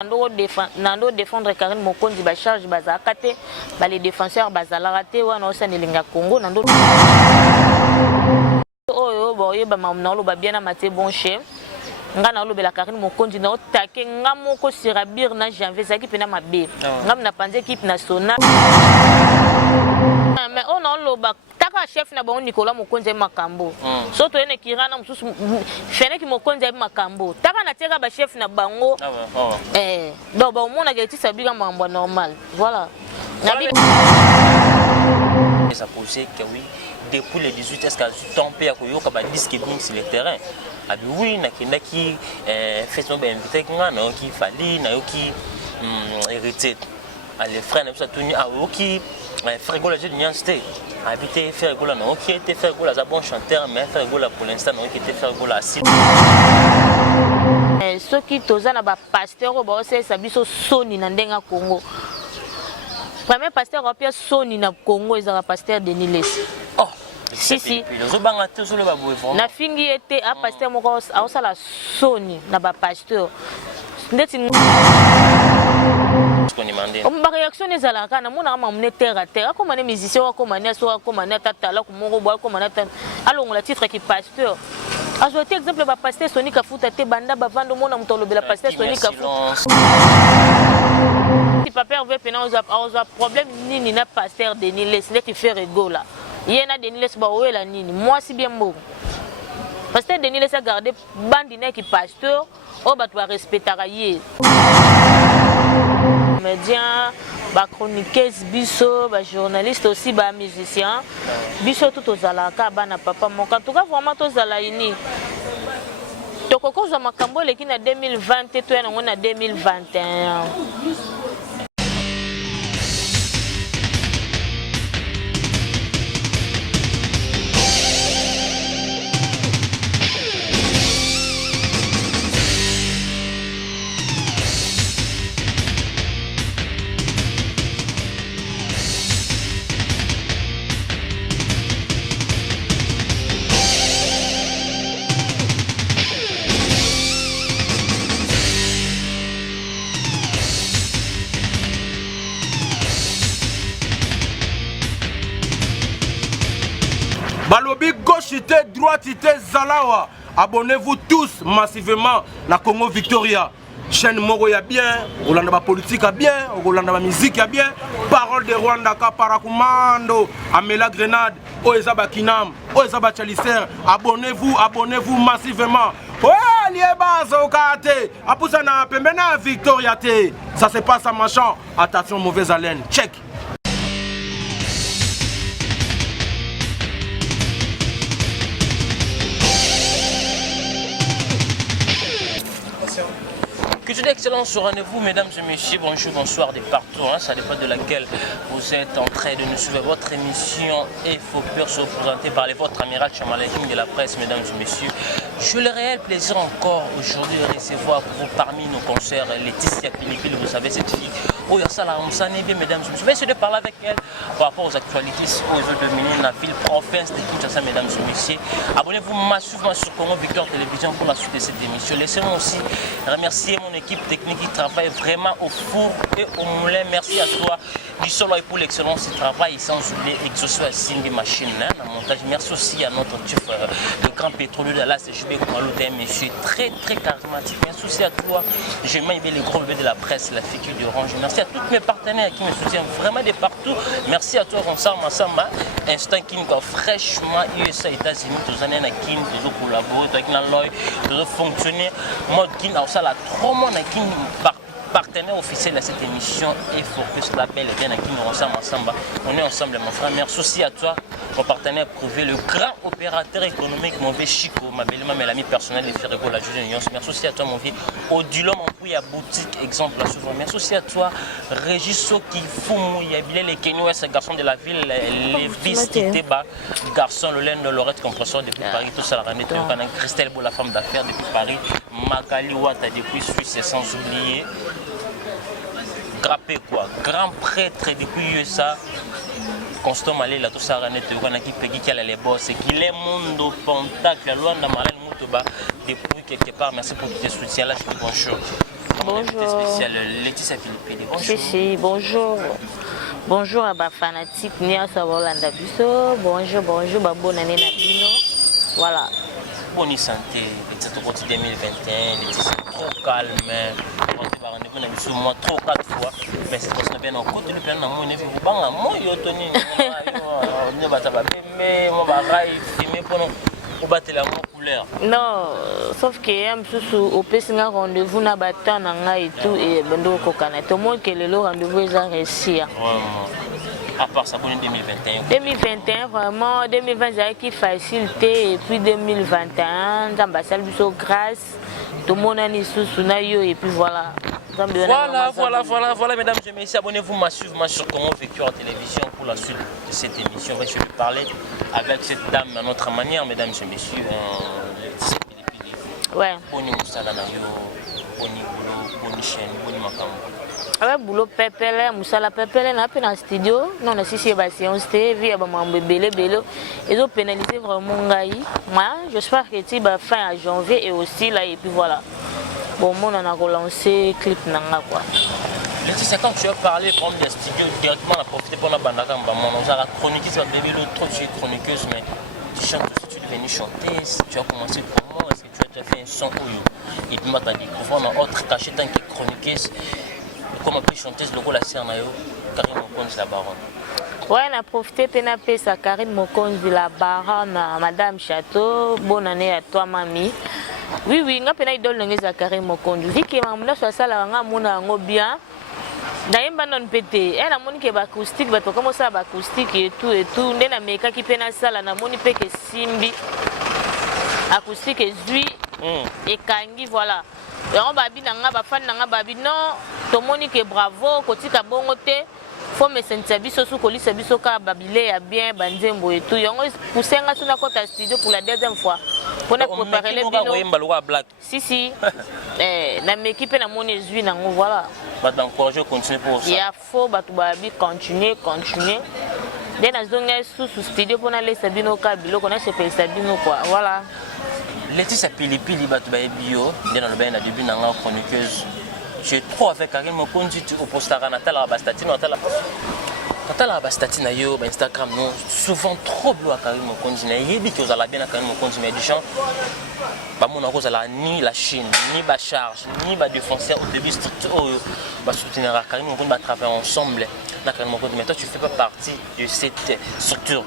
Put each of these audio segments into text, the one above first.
Nando défendre Karine Mokonzi ba charge bazaka te ba les défenseurs bazala te wana osanelinga Congo nando oyo boye ba mamnalo ba bien na maté bon chef nga na lobela Karine Mokonzi na otake nga moko sirabir na janvier zaki pena mabe ngam na panze équipe nationale mais on a loba taka chef na bon Nicolas Mokonzi makambo soto ene kirana mususu fene ki Mokonzi makambo taka na teka ba chef na bango donc ba omona que ça biga mambo normal voilà ça posait que oui depuis les 18 est-ce que ton père koyoka ba disque bien sur le terrain abi oui na kindaki fait son ben invité ngana ki fali na yoki hérité les frères na ça tuni a yoki frère gola je niansté habité frère gola non qui était frère gola za bon chanteur mais frère gola pour l'instant non qui était frère gola si ceux qui tozana ba pasteur ba ose sabiso soni na ndenga Congo premier pasteur au pied soni na Congo ezaka pasteur Denis Lesi oh si na fingi était a pasteur moko ausala soni na ba pasteur ndeti ba réaction ezalaka na mona kama mne terre à terre comme les musiciens comme les so comme les tatala comme boy comme les alors le titre qui pasteur a joué exemple ba pasteur Soni Kafuta te banda ba vando mona mutolo bela pasteur Soni Kafuta si papa veut pena on a problème nini na pasteur Denis Lesi qui fait rigola yena Denis Lesi ba wela nini moi si bien bon pasteur Denis Lesi a gardé bandine qui pasteur o ba to respectera yé médias, ba chroniqueuse biso, ba journaliste aussi, ba musicien, biso tout aux alaka, ba na papa mon en tout cas vraiment tous alaini. Tokoko za makambo leki na 2020 et toi na 2021. Balobi gauchité, droitité, Zalawa. Abonnez-vous tous massivement la Congo Victoria. Chaîne Moro ya bien, Olanda politique a bien, Olanda musique a bien. Parole de Rwanda Kaparakumando, Amela Grenade, Oezaba Kinam, Oezaba Chalicer. Abonnez-vous massivement. Ouais, liebaz au kate. Apusana pembena Victoria te. Ça se passe à machin. Attention mauvaise haleine. Check. Que tout excellent sur rendez-vous, mesdames et messieurs, bonjour, bonsoir de partout, hein, ça dépend de laquelle vous êtes en train de nous suivre. Votre émission est Focus présentée par votre amiral Chamalaking de la presse, mesdames et messieurs. J'ai le réel plaisir encore aujourd'hui de recevoir pour vous parmi nos concerts Laetitia Pilipili, vous savez cette fille. Oh, ça là, on s'en est bien, mesdames et messieurs. Je vais essayer de parler avec elle par rapport aux actualités aux eaux de Mini, la ville province de Kinshasa, mesdames et messieurs. Abonnez-vous massivement sur Congo Victor Télévision pour la suite de cette émission. Laissez-moi aussi remercier mon équipe technique qui travaille vraiment au four et au moulin. Merci à toi, Bissolo, et pour l'excellence du travail sans oublier Exoso à Singi Machine, hein, dans le montage. Merci aussi à notre chef, le grand pétrolier de la CGB, monsieur, très charismatique. Merci aussi à toi, j'ai même les gros bébés de la presse, la figure d'Orange. Merci à tous mes partenaires qui me soutiennent vraiment de partout. Merci à toi, Ronsar Massamba, instant qui nous fraîchement USA, États-Unis, tous années à qui nous collaborons, nous fonctionner, mode qui a ça là, trop monde qui partenaire officiel de cette émission et Focus Label et bien à qui nous ressemble ensemble. On est ensemble, mon frère. Merci aussi à toi, mon partenaire privé, le grand opérateur économique, mon vieux Chico, ma belle-mère, mes amis personnels, les Ferrego, la Julie Nyons. Merci aussi à toi, mon vieux Odilon, mon prix à boutique, exemple, là, souvent. Merci aussi à toi, Régis qui Foumou, Yabilé, les Kenyans, ce garçon de la ville, les vis Teba, garçon, le laine de Lorette, compresseur depuis Paris, tout ça, la reine de Christelle Beau, la femme d'affaires depuis Paris, Magali Ouatta depuis Suisse, et sans oublier. Grappé quoi, grand prêtre depuis USA, Constant Malé, la tout ça, qui peggy qui a les boss, et qu'il est monde pontacle, loin de Malal Moutoba, depuis quelque part, merci pour tes soutiens là, je te bonjour. Bonjour. Spécial Laetitia Pilipili. Bonjour. Si, bonjour. Bonjour à ma fanatique Nia Savolanda Biso. Bonjour, bonjour, bonne année Nabino. Voilà. Bonne santé. Laetitia Tokoti 2021. Laetitia trop calme. Rendez-vous dans Biso moi trop 4 fois. Mais c'est parce que bien en côté le plan dans mon effet vous banga moi yo toni. On ne va pas mais moi va filmer pour nous battre la couleur. Non, sauf que un peu au PC un rendez-vous na batan na et tout et bando kokana. Tout le monde que le rendez-vous est réussi. À part ça pour 2021. 2021 vraiment 2020 j'ai qui facilité et puis 2021 d'ambassade Biso grâce tout le monde a ni sous na yo et puis voilà. Voilà, mesdames et messieurs, abonnez-vous massivement sur Congo Victoire Télévision pour la suite de cette émission. Je vais parler avec cette dame à notre manière, mesdames et messieurs. Ouais. Boni Moussala Boni Boulot, Boni Chaîne, Boni Makambo. Ouais, boulot pepele, Moussala pepele, na pe dans studio. Non, on a si c'est séance TV, belé. Ils ont pénalisé vraiment ngai. Moi, j'espère que tu vas fin à janvier et aussi là et puis voilà. Bon, on a relancé clip nanga quoi. C'est quand tu as parlé pour des studios directement, on a profité pour la bande à on a chroniqué sur le bébé, trop tu es chroniqueuse, mais tu chantes aussi, tu es devenue chanteuse, tu as commencé comment, est-ce que tu as fait un son et puis maintenant tu as découvert un autre cachet tant que chroniqueuse, comme un peu chanteuse, le rôle à Sernayo, Karine Mokonzi la baronne. Ouais, on a profité pour sa Karine Mokonzi la baronne, Madame Château, bonne année à toi mamie. Oui, nga pena idole nongeza Karine Mokonzi. Vu que mamuna soit ça la nga mona ngo bien. D'ailleurs non pété. Elle a moni que ba acoustique, ba to comme ça ba acoustique et tout. Ndena meka ki pena sala na moni pe que simbi. Acoustique et zui et kangi voilà. Et on babi nanga ba fan nanga babi non, to moni que bravo, kotika bongo te. Faut me sentir biso sous colisse biso ka babile ya bien banzembo et tout. Yongo poussenga suna kota studio pour la deuxième fois. Pour préparer les bino. Si. Na m'équipe na mon ezui nango voilà. Ba t'encourager continuer pour ça. Il faut ba tu babi continuer. Dès na zonga sous studio pour na laisser bino ka bilo qu'on a chez Sabino quoi. Voilà. Laetitia Pilipili ba tu ba bio, dès na le ben na début nanga chroniqueuse. J'ai trop avec Karine Mokonzi au postara natala bastatino natala bastatino yo Instagram non souvent trop bleu à Karine Mokonzi na yebi que vous allez bien à Karine Mokonzi mais des gens ba mon cause la ni la Chine ni ba charge ni ba défenseur au début structure ba soutenir à Karine Mokonzi ba travailler ensemble na Karine Mokonzi mais toi tu fais pas partie de cette structure.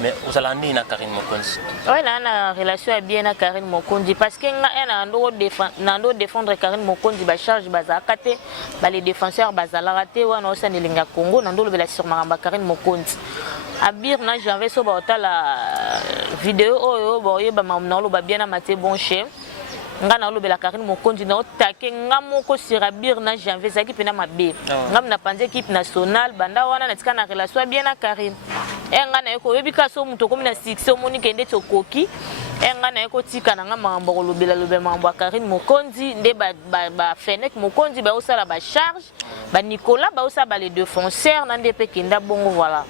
Mais vous allez na Karine Mokonzi. Oui, la relation est bien à Karine Mokonzi parce que nous défendre Karine Mokonzi ba charge bazakate ba les défenseurs bazalaraté ou na osa nelinga Congo na ndolo bela sur maramba Karine Mokonzi. Abir na janvier so ba la vidéo oyo ba yeba mamna lo ba bien na maté bon chez nga na lo bela Karine Mokonzi na otake nga moko sur Abir na janvier zaki pena mabe. Ngam na panze équipe nationale banda wana na tika na relation bien à Karine. Enga na yeko yebika so muto komi na succès omoni kende tokoki enga na yeko tika na nga mambo kolobela mambo Karine Mokonzi nde ba Fennec Mokonzi ba osala ba charge ba Nicolas ba osala ba les défenseurs na nde pe kenda bongo voilà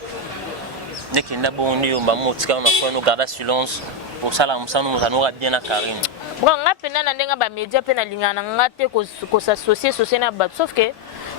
nde kenda bongo ndio ba motika na kwa no garda silence pour ça la msano muzanora bien na Karine bon nga pena na ndenga ba média pena lingana nga te ko s'associer na ba sauf que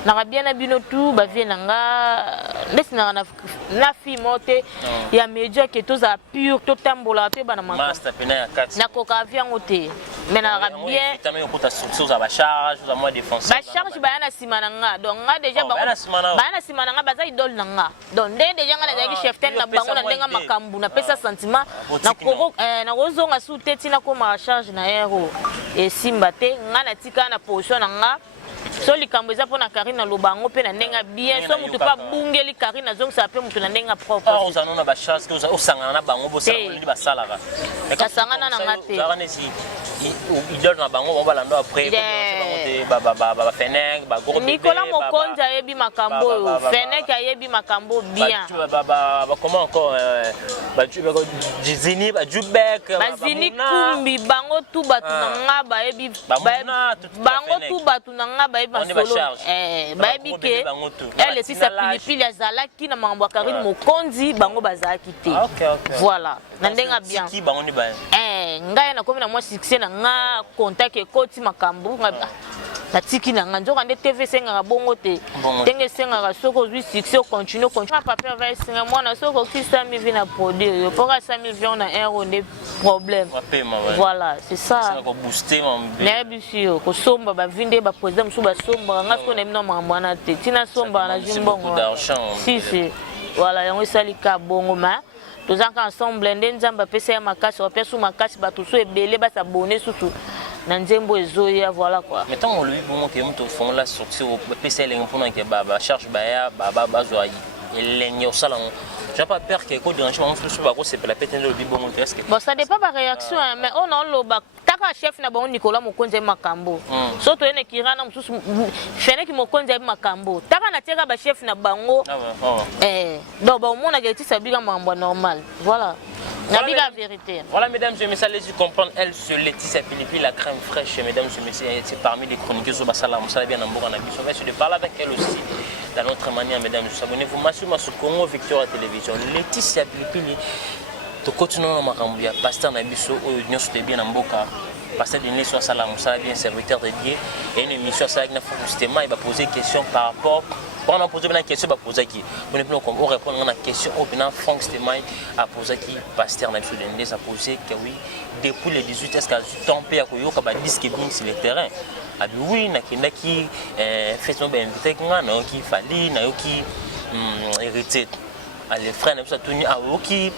na bien na bino tout ba vie nga ndesina na fi mote ya média que tous a pur to tambola te bana master pena ya 4 na koka avion ote mais na bien tamé ko ta structure za ba charge za moi défenseur ba charge ba na simana nga donc nga déjà ba na simana nga baza idole na nga donc déjà nga na chef ten na bango na ndenga makambu na pesa sentiment na koko na kozonga sous tête na ko ma charge na hero et simba te nga na tika na position na nga so likambo eza pona Karine na lobango pe na ndenga bien so mutu pa bungeli Karine na zonga sa pe mutu na ndenga propre on za nona ba chance que on sangana na bango bo sangana ba salaka ka sangana na ngate za ne si idole na bango on va lando après ba Fennec ba gros Nicolas Mokonzi ayebi makambo Fennec ayebi makambo bien ba comment encore ba Zini ba Jubek ba Zini kumbi bango tu batu na nga ba yebi bango tu batu na nga ba yebi solo ba yebi ke elle si sa Pilipili azalaki na mambo Karine Mokonzi bango bazalaki te voilà na ndenga bien ki bango ni ba ngai na komi na moi succès na nga contact ekoti makambo na tiki na nga nzoka nde TV sengaka bongo te ndenge esengaka soki ozwi succès continue papier va esenga mwana soki okisa 100 000 vi na produire yo mpo ka 100 000 vi na euro nde problème voilà c'est ça nayebi si yo kosomba bavi nde baprésident mosusu basombaka nga soki nayebi na makambo wana te ntina sombaka na zwi mbongo si voilà yango esali ka bongo ma tozalaka ensemble nde nzambe apesa ya makasi apesa makasi bato so ebele basabone susu na nzembo ezoya voilà quoi. Mais tant on lui bon que on te font la sortie au PC les pendant que baba charge baya baba bazoi elenyo salon. J'ai pas peur que ko déranger on se pas c'est la pétane le bon presque. Bon ça dépend par réaction mais on a le bac taka chef na bon Nicolas Mokonze makambo. Soto ene kirana mususu fene ki Mokonze makambo. Taka na teka ba chef na bango. Donc ba mona ga tisa biga mambo normal. Voilà. La vérité. Voilà, mesdames et messieurs, laissez comprendre, elle se Laetitia Philippi, la crème fraîche, mesdames et messieurs, c'est parmi les chroniqueuses au Bassalam. Vous savez bien, on va essayer de parler avec elle aussi, dans notre manière, mesdames et messieurs. Abonnez-vous massivement sur Congo Victoria Télévision. Laetitia Philippi, tu continues à m'accompagner, pasteur Nabiso, nous sommes bien en Boka. Pasteur Denis soit salam, ça bien serviteur de Dieu. Et une émission, ça va justement, il va poser des questions par rapport. On a posé une question, il va poser qui. On répond à la question, Franck Stemay a posé qui, pasteur Nabiso Denis a posé que oui, depuis les 18 est-ce que ton père a eu un disque bien sur le terrain. Ah oui, il y a qui fait son bien invité, il y a qui fallait, il y a qui hérité. Les frères ne sont pas tenus à qui.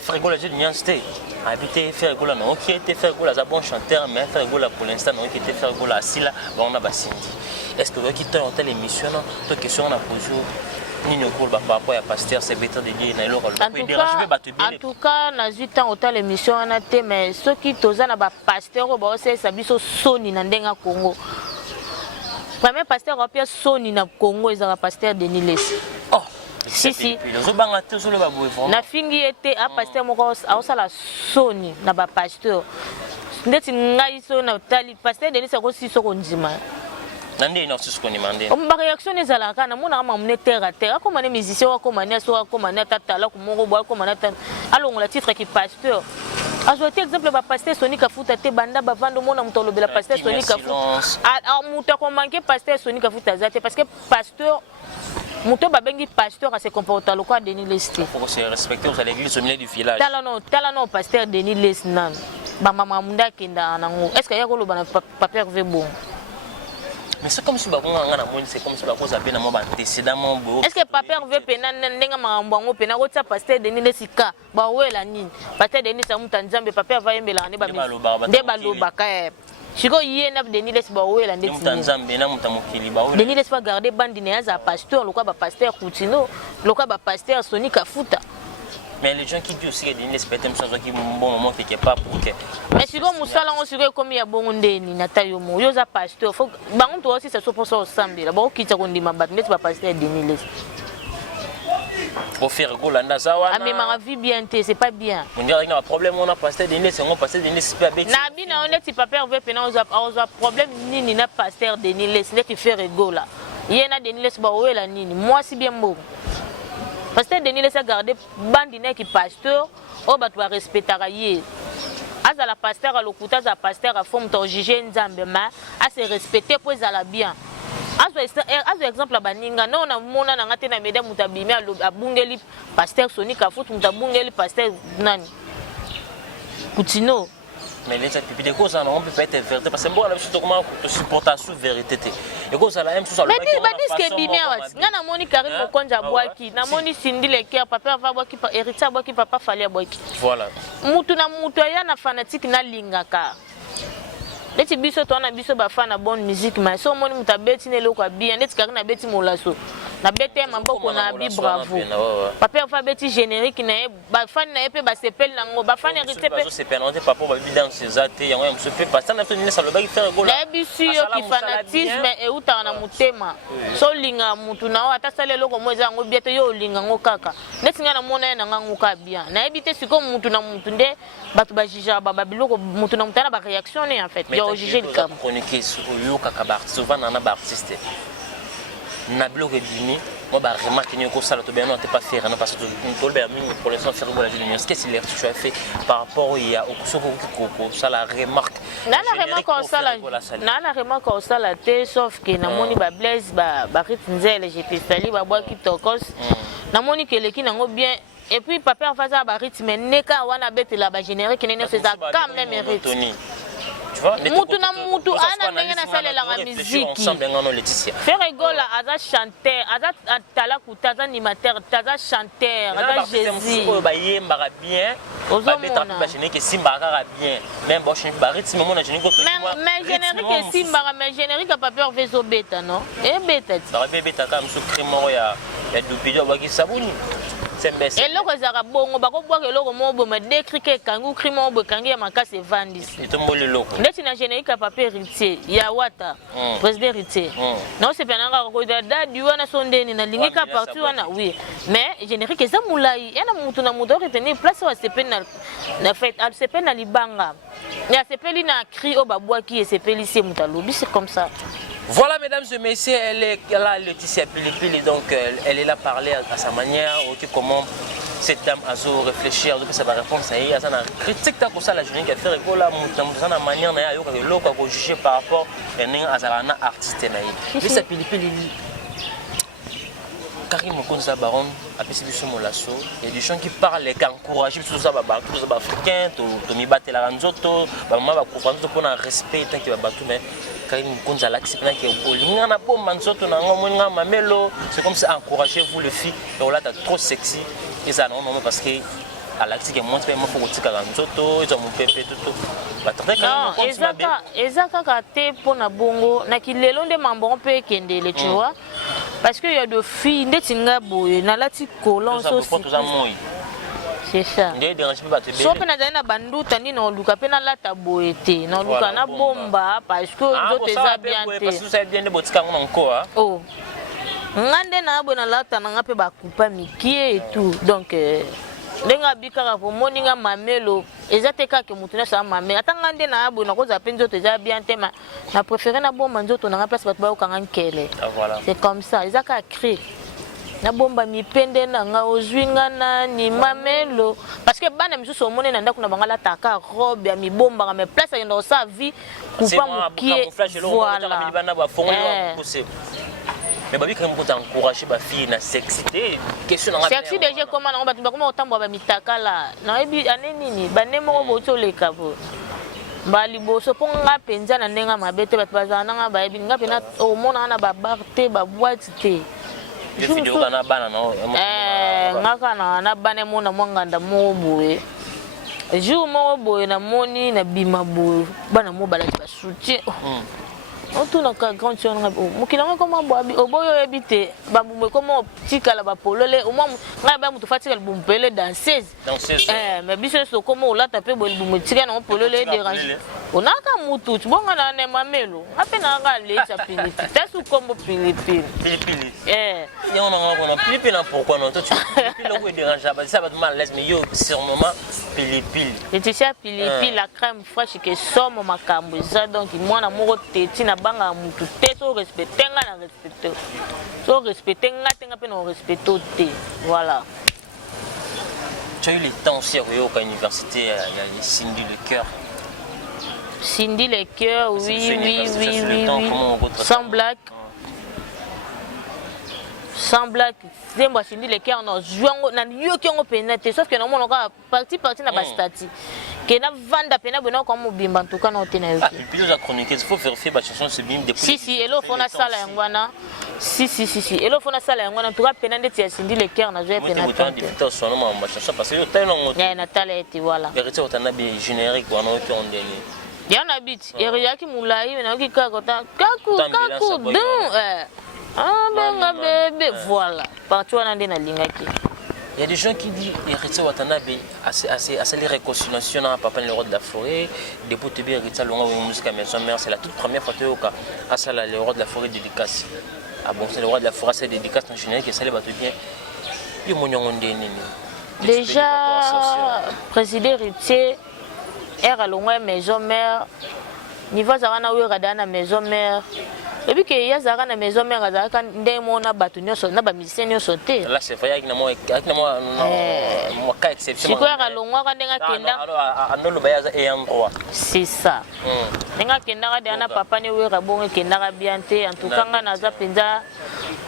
Frère Gola, j'ai une cité. Habiter Frère Gola, non, qui était Frère Gola, c'est un bon chanteur, mais Frère Gola pour l'instant, non, qui était Frère Gola, assis là, on a Bassindi. Est-ce que vous qui t'as telle émission, toi, question, on a posé, Nino Koul, par rapport à Pasteur, c'est béton de Dieu, en tout cas, dans 8 ans, autant l'émission, on a été, mais ceux qui t'osent, on a Pasteur, c'est Sabiso Sony, Nandenga Congo. Premier Pasteur, on a Sony, na Congo, ils ont Pasteur Denis Lessi. Oh! Si na fingi était à pasteur moko ausala soni na ba pasteur ndeti ngai so na tali pasteur Denis ko siso ko ndima nande ina siso ko nimande ba réaction ezala kana mona ma mune terre à terre ko mané musicien ko mané so ko mané tatala ko moko bo ko mané alongo la titre qui pasteur ajouter exemple ba pasteur Sony Kafuta te banda ba vando mona mutolobe la pasteur Sony Kafuta a muta ko manquer pasteur Sony Kafuta zate parce que pasteur Mouto babengi pasteur à se comporter le quoi Denis Lesté. Faut se respecter aux l'église au milieu du village. Talano pasteur Denis Lesté nan. Ba mama munda kenda nango. Est-ce que ya ko lo bana papier ve bon. Mais c'est comme si ba konga na moni c'est comme si ba ko zabe na mo ba antécédemment bo. Est-ce que papier ve pena ndenga mambo ngo pena ko tsa pasteur Denis Lesté ka ba wela nini. Pasteur Denis sa mutanzambe papier va yembela ne ba nde ba loba ka. Chiko yena Denis Lesté ba wela ndeti. Mutanzambe na mutamukili ba wela. Denis Lesté va garder bandi ne za pasteur lokwa ba pasteur Koutino, lokwa ba pasteur Sony Kafuta. Mais les gens qui disent aussi que Denis Lesté peut-être ça qui bon moment quelque part pour que. Mais chiko musala on chiko comme ya bongo ndeni na tayo mo yo za pasteur faut bango to aussi ça so pour ça ensemble là ba kitsa ko ndima bat ndeti ba pasteur Denis Lesté. Pour faire Golanda Zawa. Ah mais ma vie bien c'est pas bien. On dirait qu'il y a un problème on a pasteur Denis Lesté on pasteur Denis Lesté pas bête. Na bina on est papa veut pena on a problème nini na pasteur Denis Lesté ndeti faire Gola. Yena Denis Lesté ba wela nini moi si bien bon. Pasteur Denis Lesté garder bandi na ki pasteur o ba tu respectera yé. Aza la pasteur a lokuta za pasteur a forme to juger nzambe ma a se respecter pour za bien. As exemple la baninga non na mona na ngate na meda mutabimi abungeli pasteur Sony Kafuta mutabungeli pasteur nani Koutino. Mais les pipi de cause on peut pas être vérité parce que bon là surtout comment supporter sous vérité et cause la même chose mais dis que bimia wati ngana moni Karim Mokonja boaki na moni Sindile Ker papa va boaki héritier boaki papa fallait boaki voilà mutu na mutu ya na fanatique na lingaka. Leti biso to na biso ba fana bonne musique mais so moni mutabeti ne loko bien leti kakina beti molaso na bete mamboko na bi bravo papa fa beti générique na ba fan na epe ba sepel nango ba fan hérité pe c'est penanté papa ba bi dans ces athées yango se fait pas ça na toni ça le ba faire gola na biso yo ki fanatisme e uta na mutema so linga mutu na ata sale loko moza ngo biete yo linga ngo kaka neti ngana mona na ngango ka bien na ebite siko mutu na mutu nde batu ba jija ba biloko mutu na mutana ba réaction en fait juger le camp. Chroniquer sur le kaka artiste, souvent on a artiste. Na bloc bimi moi bah remarque que ça tu bien non t'es pas faire non parce que tout le pour l'instant faire la vie qu'est-ce que tu as fait par rapport il y a au ça la remarque na remarque au ça la té sauf que na moni ba blaze ba ritinzele j'étais sali ba bois qui tokos na moni que les qui nango bien et puis papa en face à ba rythme neka wana bête la ba générique n'est c'est ça quand même mérite. Mutu na mutu ana ndenge na salela la musique faire rigola aza chanteur aza atala kutaza animateur taza chanteur aza Jésus ba yemba bien ba beta ba générique simba kaka bien même bon chine ba rythme mon générique mais générique simba mais générique pas peur vezo beta non et beta ba beta comme ce crimo ya doubillo ba ki sabuni. Et là, ils ont bon, bah, quoi que l'on m'a bon, décrit que kangu crimo, kangi makase vandis. Et tout le monde le loco. Dès qu'il y a générique à papier héritier, il y a Wata, président héritier. Non, c'est pas un gars qui a du wana sondé ni na lingika partout wana oui. Mais générique ça moulai, et na mutu na mutu retenir place au CP na fait, al CP na libanga. Il y a CP li na cri au babwa qui est CP lycée mutalobi, c'est comme ça. Voilà, mesdames et messieurs, elle est là, Laetitia Pilipili, donc elle est là parler à sa manière, comment cette dame a réfléchir, donc ça va répondre, ça y est, ça n'a critique ça la journée qui a fait rigolo, dans la manière, il y a juger par rapport à un artiste. Laetitia Pilipili, Karim Mokonza Baron, après c'est du molasso, il y a des gens qui parlent, qui encouragent, tout ça, tous les Africains, tout mi battre la ranzoto, maman va comprendre pour un respect, tant qu'il va battre, mais Karim Mokonza là, c'est comme ça, encouragez-vous les filles, et là, t'as trop sexy, et ça non, parce que à l'axe qui montre vraiment faut que tu ranzoto, ils ont mon pépé tout. Non, ezaka kate pour na bongo, na kilelo de mambo peut kendele, tu vois. Parce qu'il y a des filles, des tinga boye, na lati colon aussi. C'est ça. Sauf que na bandu tani na luka pe na lata boye te, na luka na bomba parce que d'autres ça bien te. Parce que ça bien de botika encore. Oh. Ngande na bo na lata na ngape ba coupa mikie et tout. Donc lenga bikaka pour moninga mamelo ezateka ke mutuna sa mame atanga nde na abo na koza penzo te za bien tema na préférer na bomba nzoto na place batba okanga nkele c'est comme ça ezaka créer na bomba mipende na nga ozwinga na ni mamelo parce que bana misusu omone na ndako na bangala taka robe ya mibomba mais place ya ndo sa vie coupa mukie voilà. Mais babi quand même encourager ba fille na sexité question na sexy déjà comment on ba comment autant ba mitaka là na ebi aneni ba nemo boto le kabo ba liboso po nga penza na ndenga mabete ba bazana nga ba ebi nga pena o mona na ba barte ba boîte te je vidéo kana bana no nga kana na bane mona mwanganda mo boye jour mo boye na moni na bima boye bana mo bala ba soutien on tourne quand grand tu on mukilanga comment boabi oboyo ebité babumwe comment tikala ba polole au moins nga ba mutu fatika bumpele danseuse mais biso so comment la taper bo bumwe tika na polole déranger onaka mutu bonga na ne mamelo apena nga lecha pilipili tasu kombo pilipili y on a pilipili pourquoi non toi tu pilipili le dérange pas ça va te mal laisse mais yo sûrement pilipili Laetitia Pilipili la crème fraîche que somme makambo ça donc moi na moko teti na banga mutu te so respecter nga na respecter so respecter nga tenga pe na respecter te voilà. Tu as eu les temps aussi à l'université à Cindy le cœur. Cindy le cœur oui. Sans blague. Sans blague, c'est moi Cindy le cœur on joue na yo qui on pénétrer sauf que non on a parti na bastati. Que na vanda pena bona comme bimba en tout cas na otena yo. Et puis la chronique, il faut vérifier la chanson c'est bim depuis. Si elo fona sala ngwana. Si elo fona sala ngwana en tout cas pena ndeti Cindy le cœur na jouer pena. Autant de son nom ma chanson parce que tellement ya na talenti voilà. Vérité otana bien générique wana qui on donné. Ya na bit, eriyaki mulai na ki kakota kaku don ah benga bébé voilà. Partout on a des na lingaki. Il y a des gens qui disent héritier Watanabe assez les réconciliations à Papa le roi de la forêt depuis te bien héritier longa musique maison mère c'est la toute première fois que à ça le roi de la forêt dédicace ah bon c'est le roi de la forêt c'est dédicace en général qui ça les bateau bien yo monyo ndeni déjà président héritier era longa maison mère niveau za wana wera dana maison mère Et puis que yazara na maison mère azaka ndemo na batu nyoso na ba musicien nyoso te. Là c'est vrai avec moi cas exception. Siko ya longwa ka ndenga kenda. Andolo bayaza et endroit. C'est ça. Ndenga kenda ka dana papa ne wera bongo kenda ka bien te. En tout cas nga naza penza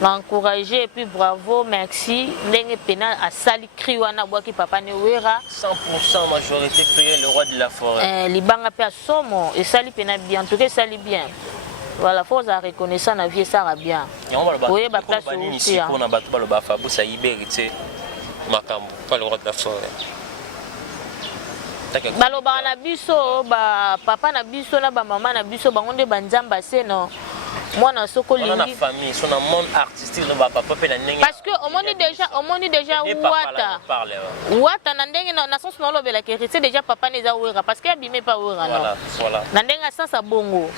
l'encourager et puis bravo merci ndenge pena a sali cri wana bwaki papa ne wera 100% majorité paye le roi de la forêt. Libanga pe somo et sali pena bien en tout cas sali bien. Voilà, faut ça reconnaître na vie ça va bien. Oui, ba place ici on a battu le bafa bu ça ibérité makambo pas le roi de la forêt. Baloba na biso ba papa na biso na ba maman na biso bango nde banzamba seno. Moi na soko lingi. On a famille, son monde artistique le papa pe na ndenge. Parce que on dit déjà Wata na ndenge na sens na lobela ke c'est déjà papa neza wera parce que abimé pas wera non. Voilà. Na ndenge ça bongo.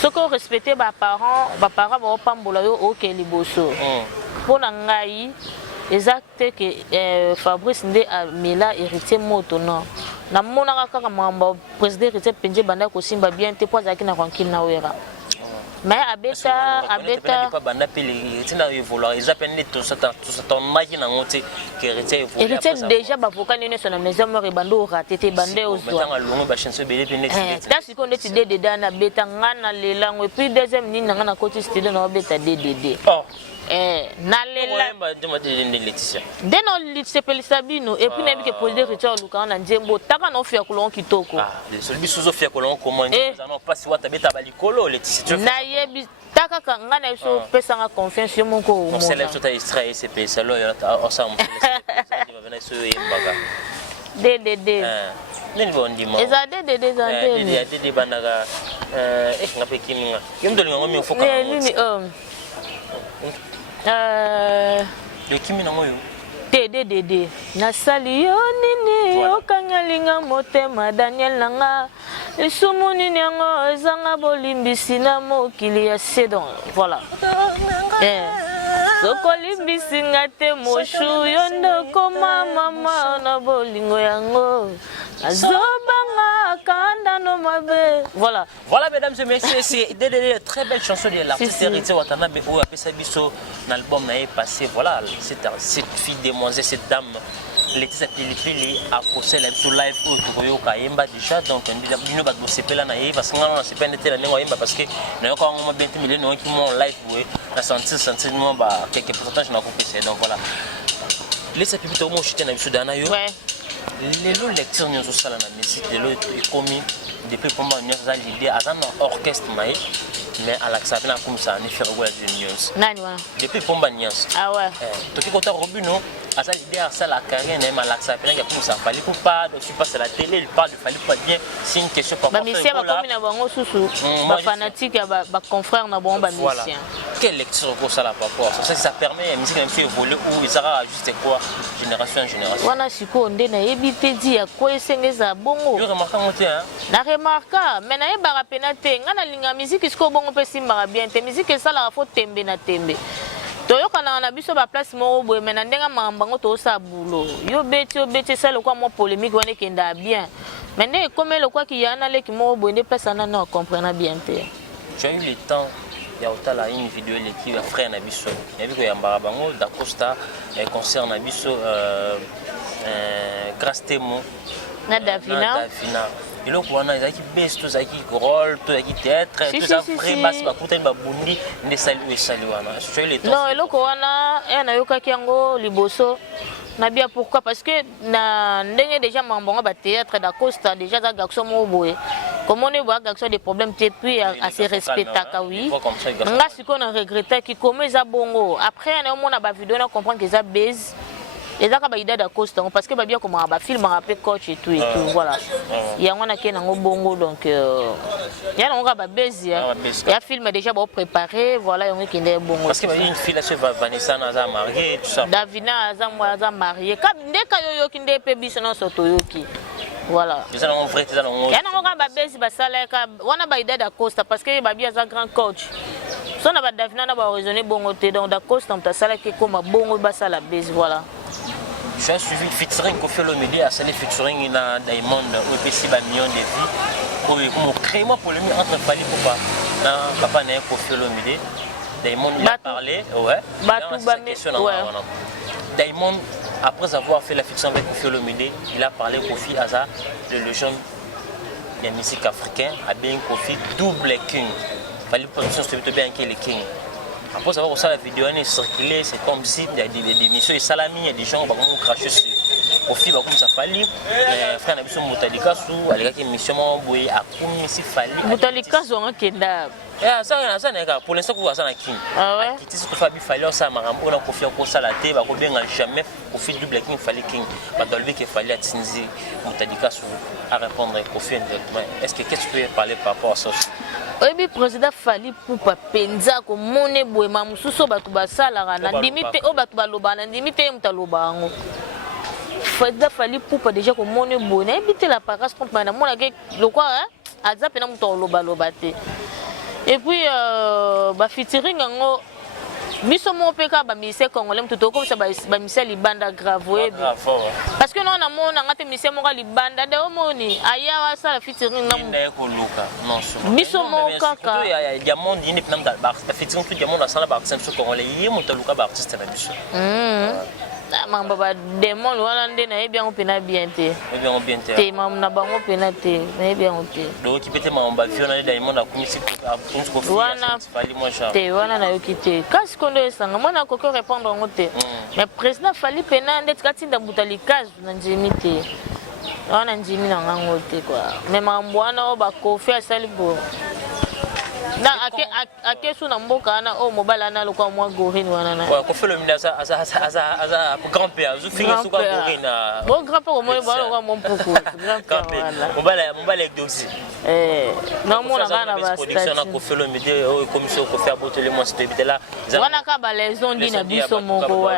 Ce qu'on respectait ba parents ba pambola yo OK liboso. Pour ngai exact que Fabrice Ndé a mela héritier moto non. Na mona kaka mamba président héritier penje banda ko simba bien te poza ki na tranquille na wera. Mais abeta pas banda peli tina évoluer ils appellent tout ça ton maki na ngote que héritier évoluer. Héritier déjà ba voka nene so na maison mère bando raté bande aux doigts. Batanga longo ba chanson belé pe net. Tasi ko ndeti DDD na beta ngana lelango et puis deuxième ni na ngana côté studio na beta DDD. Oh. Na lela deno litsepelisa bino et puis nabi ke poser rituel luka na nzembo taka na ofia kulon kitoko le seul biso zo fia kulon comment non pas si wata beta balikolo Laetitia na yebi taka kanga na biso pesa nga confiance yo moko on célèbre tout à extrait CP salo ya ensemble qui va venir sur Imbaga DDD nini bondima eza DDD za ndeni DDD bandaga ngape kiminga yomdo linga ngomi ofoka nini le kimi na moyo DDD nasali yo nini okangalinga motema Daniel nanga isumu nini yango ezanga bolimbisi na mokili ya sedon voilà soko limbisi nga te moshu yo ndoko mama na bolingo yango azobanga kanda no mabe voilà mesdames et messieurs c'est des très belles chansons de l'artiste héritier Watanabe ou après ça biso dans l'album n'a passé voilà cette fille demoiselle cette dame Laetitia Pilipili a posé la sur live ou to ka yemba déjà donc bino ba sepela na ye parce que ngana na sepela tela nengo yemba parce que na ko ngoma 20 millions qui mon live oui na sentiment ba quelques pourcentage na ko pc donc voilà Laetitia Pilipili mo chité na biso dana yo lelo lecture nyoso sala na musique lelo komi depuis pendant nyoso za l'idée azan orchestre mai mais à l'accepter na comme ça ni faire quoi de news nani wana depuis pomba nyans ah ouais to ki kota robino asa l'idée à ça la carrière na l'accepter na comme ça fallait pas donc tu passes à la télé il parle fallait pas bien c'est une question pas ba misien ba komi na bango susu ba fanatique ba confrère na bango ba misien quelle lecture pour ça la rapport ça permet musique même fait évoluer ou ça va juste quoi génération en génération wana siko nde na ebite di ya ko esengeza bongo je remarque monter hein na remarque mais na ebara pena te ngana linga musique siko bongo pe simba bien te musique ça la faut tembe na tembe toyokana na biso ba place moko boye mais na ndenga mambango to sa boulot yo beti ça le quoi mo polémique wana kenda bien mais ne comme le quoi qui yana le qui mo boye ne place na non comprendre bien te tu as eu le temps ya otala une vidéo l'équipe frère na biso et puis ko ya mbara bango da Costa concert na biso grâce témoin na Davina eloko wana ezalaki base to ezalaki rôle to ezalaki théâtre to eza vrai basi bakutani babundi nde esali oyo esali wana non eloko wana nayokaki yango liboso na bien pourquoi parce que na ndenge déjà mambongo ba théâtre d'Acosta déjà za garçon mo boye comme on est boya garçon des problèmes te puis à se respecter ka oui nga siko na regretter ki comme eza bongo après na mona ba vidéo na comprendre que eza base les gens qui ont d'Acosta parce que bien comme un film rappelé coach et tout voilà il y a un qui est dans bongo donc il y a un baiser il y a film déjà préparé voilà il y a qui est bongo parce que une fille là se va Vanessa naza mariée tout ça Davina aza mariée quand ndeka yo qui ndé pe biso na soto yoki voilà ils ont vrai ils ont il y a un baiser basala ka wana ba idée d'Acosta parce que ba bien un grand coach so na ba Davina na ba raisonner bongo te donc d'Acosta on ta sala que comme bongo basala baiser voilà. J'ai suivi featuring qu'on fait le milieu à celle featuring dans Diamond au PC million de vies pour créer moi polémique entre Fally Poupa papa n'a pas fait l'homidé. Diamond lui a parlé. Ouais. Diamond, après avoir fait la fiction avec Kofi Olomide, il a parlé Kofi Asa, le légende de la musique africaine, a bien Kofi double king. Il fallait pas que bien qu'il est king. Après avoir ça, la vidéo est circulée, c'est comme si il y a des missions et salami, il y a des gens qui vont cracher sur Kofi, comme ça fallait. Frère Nabiso Moutalika sous, il y a une mission qui a commis si fallait. Moutalika sont un kenda. Ça n'est pas pour l'instant que ça n'a king. Ah ouais. Qui dit que Fabi fallait ça marambo na Kofi ko ça la té ba ko bien jamais Kofi double king fallait king. Ba dolbi que fallait Tinzi Moutalika sous à répondre Kofi indirectement. Est-ce que qu'est-ce que tu peux parler par rapport à ça? Oui, président Fali Poupa penza ko mone boye mamususo batu basala na limite o batu baloba na limite mutaloba ngo. Président Fali Poupa déjà ko mone boye na éviter la parasse contre madame mona ke le quoi hein azap na mutaloba lobate. Et puis ba featuring ngo biso mo peka ba mise congolais mtuto ko ça ba mise libanda grave parce que non na mona ngate mise mo ka libanda de omoni aya wa sala featuring na ko luka non biso mo kaka ya Diamond ni pnam da ba featuring tout Diamond na sala ba artiste congolais yé mo to luka ba artiste na biso mamba ba demon wana nde na bien opena bien te te mam na bango pena te na bien ote do ki pete mamba fiona Diamond na kumisi ko wana te wana na yokite kasi kondo esanga mona koko répondre ngote mais président Fali pena ndet katinda Moutalika na njimi te wana njimi na ngango te quoi mais mambo wana o ba Kofi asali bo na ake suna mboka na o mobala na lokwa mwa gorine wana na ko felo minda za grand père zo fingi suka gorine bon grand père mo ba lokwa mon poko grand père mobala doxi na mona na ba production na ko felo mide o commission ko faire botter les mois c'était là wana ka ba les on dit na biso moko wa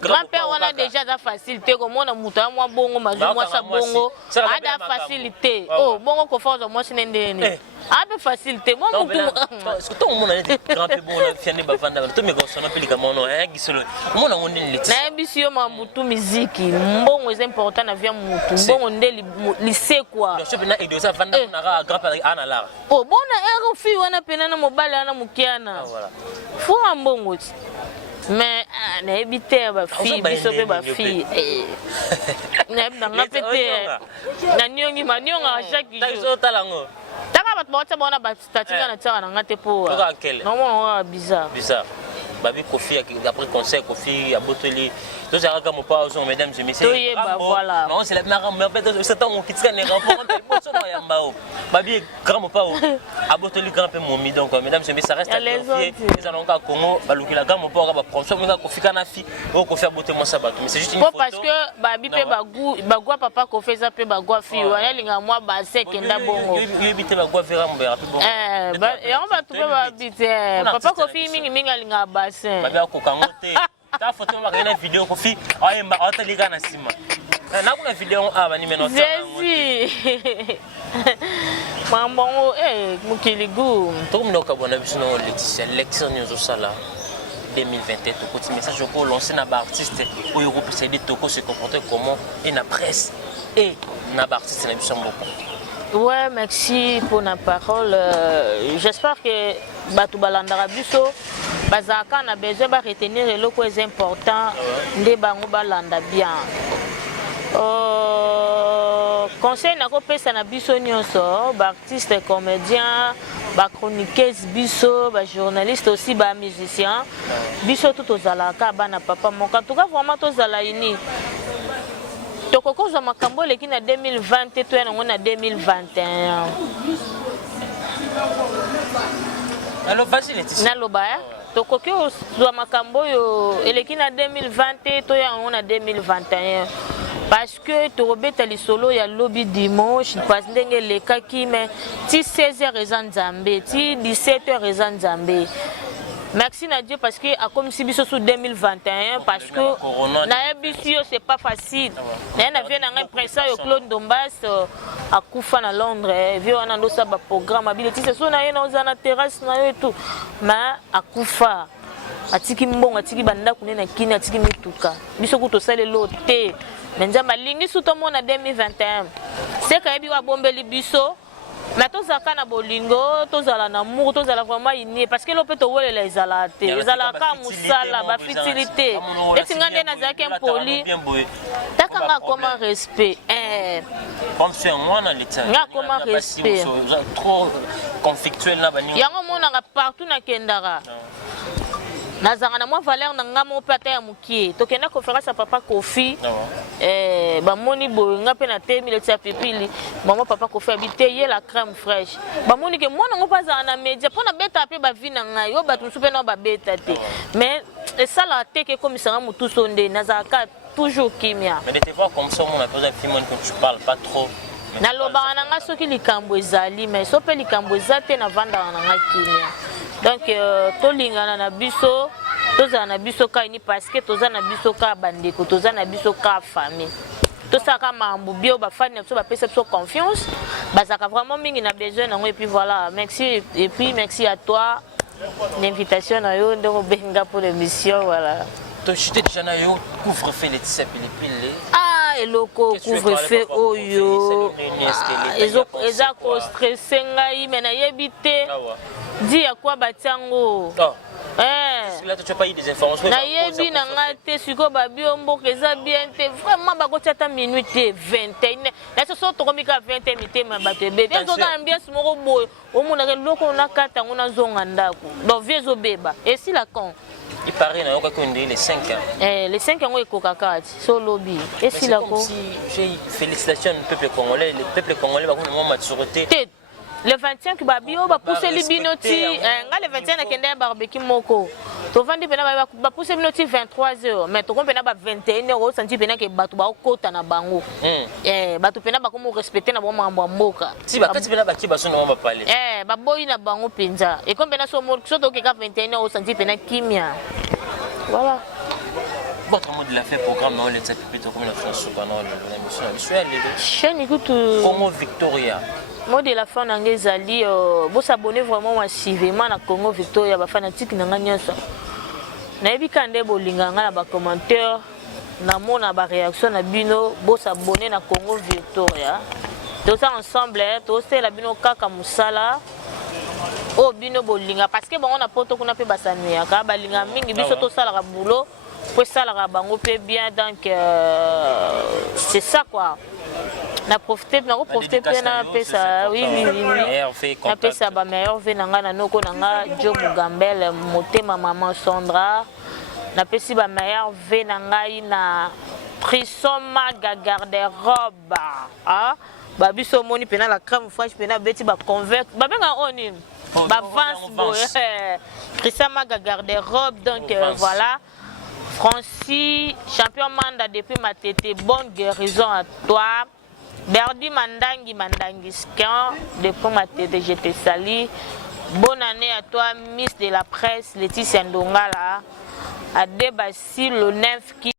grand père wana déjà da facilité ko mona muta mwa bongo mazu mwa sa bongo ada facilité oh bongo ko forza mo sinende abe facilité moi mon tout tout monde a dit grand peu bon fiane ba vanda to me go sono pelika mono gisolo mona ngonde leti na bisio mambutu muziki mbongo est important na via mutu mbongo ndeli lycée quoi je peux na edosa vanda na grand peu ana la oh bona ero fi wana pena na mobile ana mukiana voilà fo mbongo mais na ebité ba fi biso pe ba fi na ngapete na nyongi manyonga à chaque jour taka bat bota bona ba statinga na tsana ngate po non non bizarre babi Kofi après conseil Kofi a boteli to ça comme pas aux mesdames et messieurs voilà non c'est la mais c'est tant on quitte les rapports so na yambao babi grand pas a boteli grand peu momi donc mesdames et messieurs ça reste à vérifier les allons ka Congo baluki la grand pas ba prendre so Kofi kana fi o Kofi a boté moi ça bato mais c'est juste une photo parce que babi pe bagua papa Kofi ça pe bagua fi wana linga moi ba sekenda bongo yebite bagua vera mbera pe bongo et on va trouver babite papa Kofi mingi linga bassin babi akokango te ta photo ma kana vidéo Kofi ayemba atalika na sima na kuna vidéo bani meno ta mambo mukiligu to mnoka bona biso no lecture nyozo sala 2021 to petit message ko lancer na ba artiste au Europe c'est dit toko se comporter comment et na presse et na ba artiste na biso mboko. Ouais, merci pour la parole. J'espère que Batu Balandara Busso, Bazaka a besoin de retenir les locaux importants de Bango Balanda bien. Conseil na kopé ça na biso nyonso, artiste, comédien, chroniqueuse biso, journaliste aussi, musicien. Biso tout aux alaka bana papa mon en tout cas vraiment tous à la ini. Tokoko za makambo leki na 2020 to yana ngona 2021. Alors vas-y Laetitia. Na loba ya. Tokoko za makambo yo eleki na 2020 to yana ngona 2021. Parce que Torobeta lisolo ya lobby dimanche parce ndenge lekaki mais ti 16h ezanzambe, ti 17h ezanzambe. Merci à Dieu parce que à comme si biso sous 2021 parce que na ebisio c'est pas facile. Na vient na impression yo Claude Dombas à kufa na Londres, vio na ndo sa ba programme abilité c'est so na yena na terrasse na yo tout. Mais à kufa atiki mbongo atiki banda kunena kini atiki mituka. Biso kuto sale loté. Menza malingi sous to mona 2021. C'est ka ebi wa bombeli biso Mais tozalaka na bolingo, tozala na amour, tozala vraiment iné parce que l'opé to wele les alate. Les alaka musala, ba fitilité. Et singa nde nazalaki impoli. Takanga comment respect. Comme c'est moi dans l'état. Nga comment respect. Trop conflictuel là bani. Yango monanga partout na kendara. Nazanga na moi valeur na ngamo pata ya mukie. Tokenda conférence à papa Kofi. Ba moni bo nga pe na temi le tia pipili. Maman papa Kofi habité ye la crème fraîche. Ba moni ke moi ngo pas na média pona beta pe ba vi na ngai yo ba tusu pe na ba beta te. Mais et ça la te ke comme ça mutu sonde nazaka toujours kimia. Mais de te voir comme ça on a besoin de film quand tu parles pas trop. Na loba na nga soki likambo ezali mais so pe likambo ezate na vanda na nga kimia. Donc tolingana na biso toza na biso ka ini parce que toza na biso ka bandeko toza na biso ka famille tosaka mambo bio ba fani biso ba pesa biso confiance bazaka vraiment mingi na besoin nango et puis voilà merci et puis merci à toi l'invitation na yo ndongo benga pour l'émission voilà to chité déjà na yo couvre-feu les tsep les pile ah eloko couvre-feu oyo eza ko stresser ngai mais na yebite di ya kwa batiango là tu as pas eu des informations na yebi na ngate siko ba biombo keza bien te vraiment ba ko tata minute 21 na so to komika 20 minute ma bato bebe ezo na ambiance moko boy o mona ke loko na kata ngona zonga ndako donc viezo beba et si la con il paraît na yoka ko ndé les 5 ans les 5 ans ko kakati so lobby et si la con j'ai félicitations au peuple congolais le peuple congolais ba ko na maturité le 25 babio ba pousser libinoti nga le 21 nakende barbecue moko to vandi pena ba pousser binoti 23h mais to kompena ba 21h senti pena ke batu ba okota na bango batu pena ba komo respecter na bomba mboka si ba kati pena ba ki ba so na ba parler ba boyi na bango penza et kompena so mo so to ke ka 21h senti pena kimia voilà. Votre mot de la fin programme non les plutôt comme la France sur l'émission chaîne écoute Congo Victoria. Mot de la fin d'Angezali, vous s'abonnez vraiment massivement à Congo Victoria, bah fanatique n'engagez ça. N'avez pas de bolinga na ba commentaire, na mon na ba réaction na bino, vous s'abonnez à Congo Victoria. Tous ensemble, tous la bino kaka musala. Oh bino bolinga parce que bon on a poto qu'on a fait basanuya, ka balinga mingi biso to sala ka boulot, pour sala ka bango pe bien donc c'est ça quoi. Na profiter na profiter pe na pesa oui na pesa ba meilleur ve nanga na noko nanga Jo Mugambel motema maman Sandra na pesi ba meilleur ve nanga ina Trisoma garde-robe ah ba biso moni pena la crème fraîche pena beti ba convert ba benga oni ba vance Trisoma garde-robe donc voilà Francis champion manda depuis ma tête bonne guérison à toi. Berdi Mandangi Scan, depuis ma tête, je te salue. Bonne année à toi, Miss de la Presse, Laetitia Ndongala, à Debassi, le 9 qui.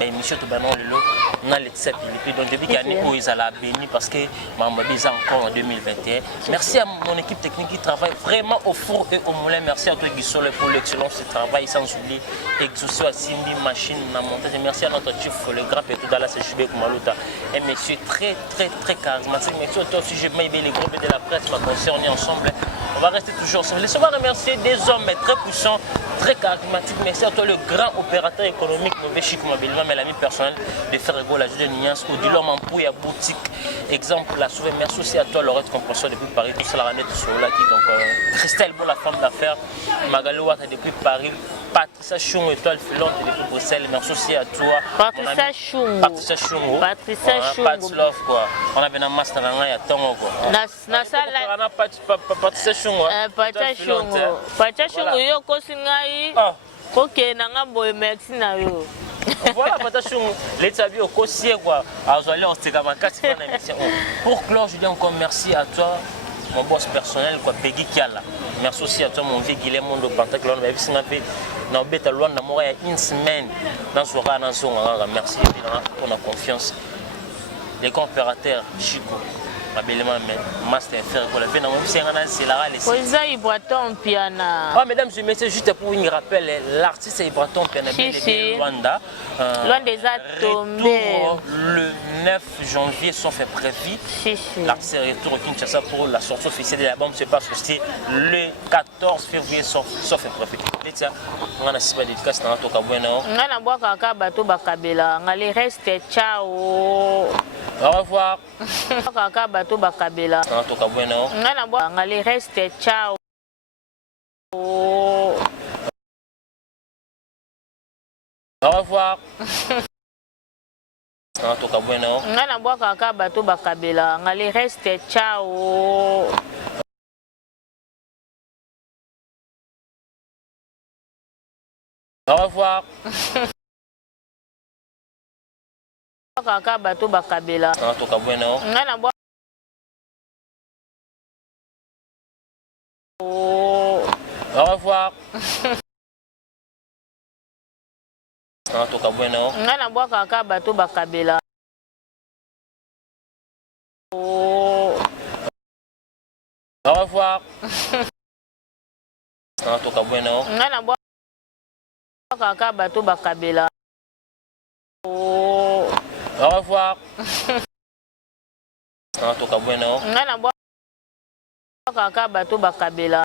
Émission tout banon le lot on a les tsep et donc depuis qu'il où ils allaient béni parce que maman bisa encore en 2021. Merci à mon équipe technique qui travaille vraiment au four et au moulin. Merci à toi Guissole pour l'excellence du travail sans oublier Exaucé à Simbi machine na montage. Merci à notre chef le grand Petou Dallas Jubé Kumaluta un monsieur très charismatique. Merci à toi aussi je mets les groupes de la presse m'a concerné ensemble. va rester toujours ensemble. Laissez-moi remercier des hommes très puissants, très charismatiques. Merci à toi, le grand opérateur économique, Mauvais Chic Mabelima, mais l'ami personnel de Ferrego, la Jude Nias, Odilon Mampouya Boutique. Exemple, la sauvé. Merci aussi à toi, Laurette Compression depuis Paris, tout ça, la Ranette Sola, qui donc Christelle Bon, la femme d'affaires, Magali Ouattara depuis Paris, Patricia Chungo, étoile filante depuis Bruxelles. Merci aussi à toi. Patricia Chungo. Patricia Chungo. Patricia Chungo. Pat Love, quoi. On a bien un master dans la Tongo, quoi. Patricia Chungo. Patricia Chungo. Patricia Chungo, yo kosingai. Ok, nanga boy, merci na yo. Voilà, Patricia Chungo. Les tabi au cossier, quoi. Alors, on s'est pour clore, je dis encore merci à toi, mon boss personnel, quoi, Peggy Kiala. Merci aussi à toi, mon vieux Guilhem Mondo Pantac. On a vu ça, on a bête à loin d'amour il y a une semaine. Dans ce ras, merci pour la confiance. Les coopérateurs, Chico. Master mesdames et messieurs, juste pour une rappel, l'artiste Ibraton Piana Luanda. Loin des tombé. Le 9 janvier sont fait prévu. L'artiste est retour au Kinshasa pour la sortie officielle de l'album se passe aussi le 14 février sont fait prévu. On a six dédicaces dans notre cabane. On a boire kaka bateau bakabela. On allait rester ciao. Au revoir. Kaka bateau bakabela. Dans notre cabane. On a boire on allait rester ciao. Au revoir. Dans notre cabane. On a boire kaka bateau bakabela. On allait rester ciao. Au revoir. Kaka bateau bakabela. Dans notre cabane. On a boire. Au revoir. Dans notre cabane. On a boire kaka bateau bakabela. Au revoir. Dans notre cabane. On a boire kaka bateau bakabela. Au revoir. Dans notre cabane. On a boire kaka bateau bakabela.